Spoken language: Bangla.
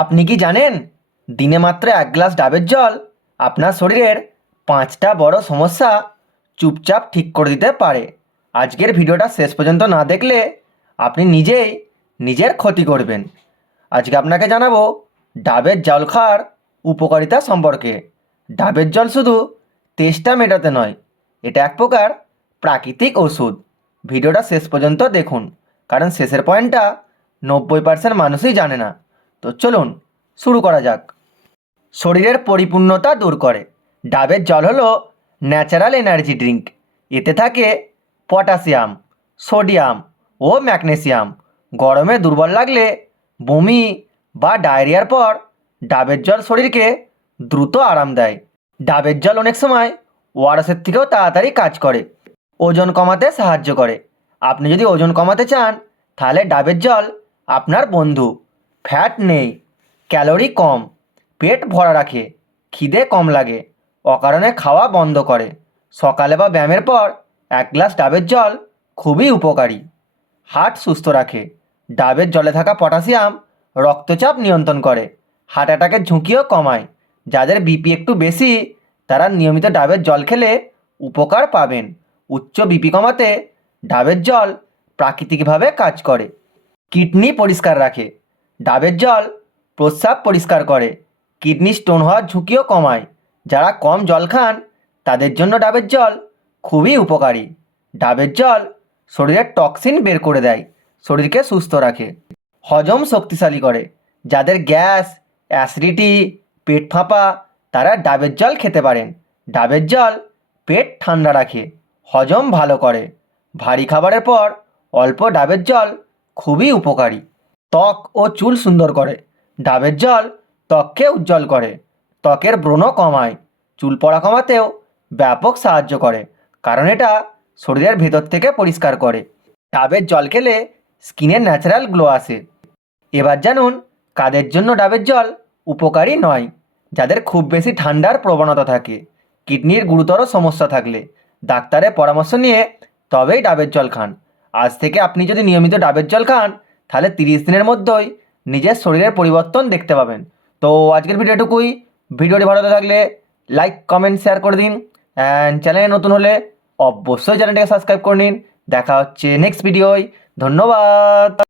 আপনি কি জানেন দিনে মাত্র 1 গ্লাস ডাবের জল আপনার শরীরের 5টা বড় সমস্যা চুপচাপ ঠিক করে দিতে পারে। আজকের ভিডিওটা শেষ পর্যন্ত না দেখলে আপনি নিজেই নিজের ক্ষতি করবেন। আজকে আপনাকে জানাবো ডাবের জল খাওয়ার উপকারিতা সম্পর্কে। ডাবের জল শুধু তেষ্টা মেটাতে নয়, এটা এক প্রকার প্রাকৃতিক ওষুধ। ভিডিওটা শেষ পর্যন্ত দেখুন, কারণ শেষের পয়েন্টটা 90% মানুষই জানে না। তো চলুন শুরু করা যাক। শরীরের পরিপূর্ণতা দূর করে। ডাবের জল হলো ন্যাচারাল এনার্জি ড্রিঙ্ক। এতে থাকে পটাশিয়াম, সোডিয়াম ও ম্যাগনেসিয়াম। গরমে দুর্বল লাগলে, বমি বা ডায়রিয়ার পর ডাবের জল শরীরকে দ্রুত আরাম দেয়। ডাবের জল অনেক সময় ওআরএসের থেকেও তাড়াতাড়ি কাজ করে। ওজন কমাতে সাহায্য করে। আপনি যদি ওজন কমাতে চান তাহলে ডাবের জল আপনার বন্ধু। ফ্যাট নেই, ক্যালোরি কম, পেট ভরা রাখে, খিদে কম লাগে, অকারণে খাওয়া বন্ধ করে। সকালে বা ব্যায়ামের পর 1 গ্লাস ডাবের জল খুবই উপকারী। হার্ট সুস্থ রাখে। ডাবের জলে থাকা পটাশিয়াম রক্তচাপ নিয়ন্ত্রণ করে, হার্ট অ্যাটাকের ঝুঁকিও কমায়। যাদের বিপি একটু বেশি তারা নিয়মিত ডাবের জল খেলে উপকার পাবেন। উচ্চ বিপি কমাতে ডাবের জল প্রাকৃতিকভাবে কাজ করে। কিডনি পরিষ্কার রাখে। ডাবের জল প্রস্রাব পরিষ্কার করে, কিডনি স্টোন হওয়ার ঝুঁকিও কমায়। যারা কম জল খান তাদের জন্য ডাবের জল খুবই উপকারী। ডাবের জল শরীরের টক্সিন বের করে দেয়, শরীরকে সুস্থ রাখে। হজম শক্তিশালী করে। যাদের গ্যাস, অ্যাসিডিটি, পেট ফাঁপা তারা ডাবের জল খেতে পারেন। ডাবের জল পেট ঠান্ডা রাখে, হজম ভালো করে। ভারী খাবারের পর অল্প ডাবের জল খুবই উপকারী। ত্বক ও চুল সুন্দর করে। ডাবের জল ত্বককে উজ্জ্বল করে, ত্বকের ব্রণ কমায়, চুল পড়া কমাতেও ব্যাপক সাহায্য করে, কারণ এটা শরীরের ভেতর থেকে পরিষ্কার করে। ডাবের জল খেলে স্কিনের ন্যাচারাল গ্লো আসে। এবার জানুন কাদের জন্য ডাবের জল উপকারী নয়। যাদের খুব বেশি ঠান্ডার প্রবণতা থাকে, কিডনির গুরুতর সমস্যা থাকলে ডাক্তারের পরামর্শ নিয়ে তবেই ডাবের জল খান। আজ থেকে আপনি যদি নিয়মিত ডাবের জল খান তাহলে 30 দিনের মধ্যেই নিজের শরীরের পরিবর্তন দেখতে পাবেন। তো আজকের ভিডিওটুকুই। ভিডিওটি ভালো লাগলে লাইক, কমেন্ট, শেয়ার করে দিন। অ্যান্ড চ্যানেলে নতুন হলে অবশ্যই চ্যানেলটাকে সাবস্ক্রাইব করে নিন। দেখা হচ্ছে নেক্সট ভিডিওয়। ধন্যবাদ।